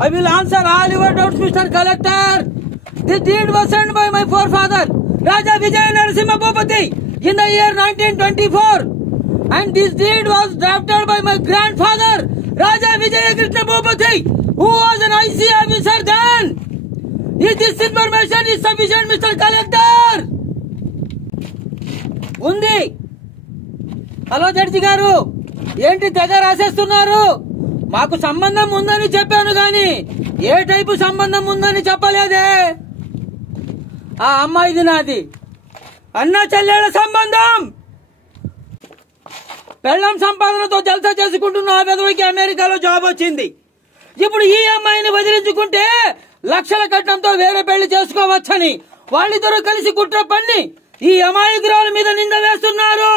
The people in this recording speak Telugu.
I will answer all your doubts, Mr. Collector. This deed was sent by my forefather, Raja Vijay Narasimha Bhupati, in the year 1924. And this deed was drafted by my grandfather, Raja Vijay Krishna Bhupati, who was an IC officer then. Is this information is sufficient, Mr. Collector? ఉంది. హలో జడ్జి గారు, ఏంటి తెగ రాసేస్తున్నారు? మాకు సంబంధం ఉందని చెప్పాను గాని ఏ టైపు సంబంధం ఉందని చెప్పలేదే. ఆ అమ్మాయిది నాది అన్న చెల్లెళ్ళ సంబంధం. పెళ్ళం సంపాదనతో జల్సా చేసుకుంటున్న ఆ విధవకి అమెరికాలో జాబ్ వచ్చింది. ఇప్పుడు ఈ అమ్మాయిని వదిలించుకుంటే లక్షల కట్నంతో వేరే పెళ్లి చేసుకోవచ్చని వాళ్ళిద్దరూ కలిసి కుట్ర పన్ని ఈ అమాయకురాల మీద నింద వేస్తున్నారు.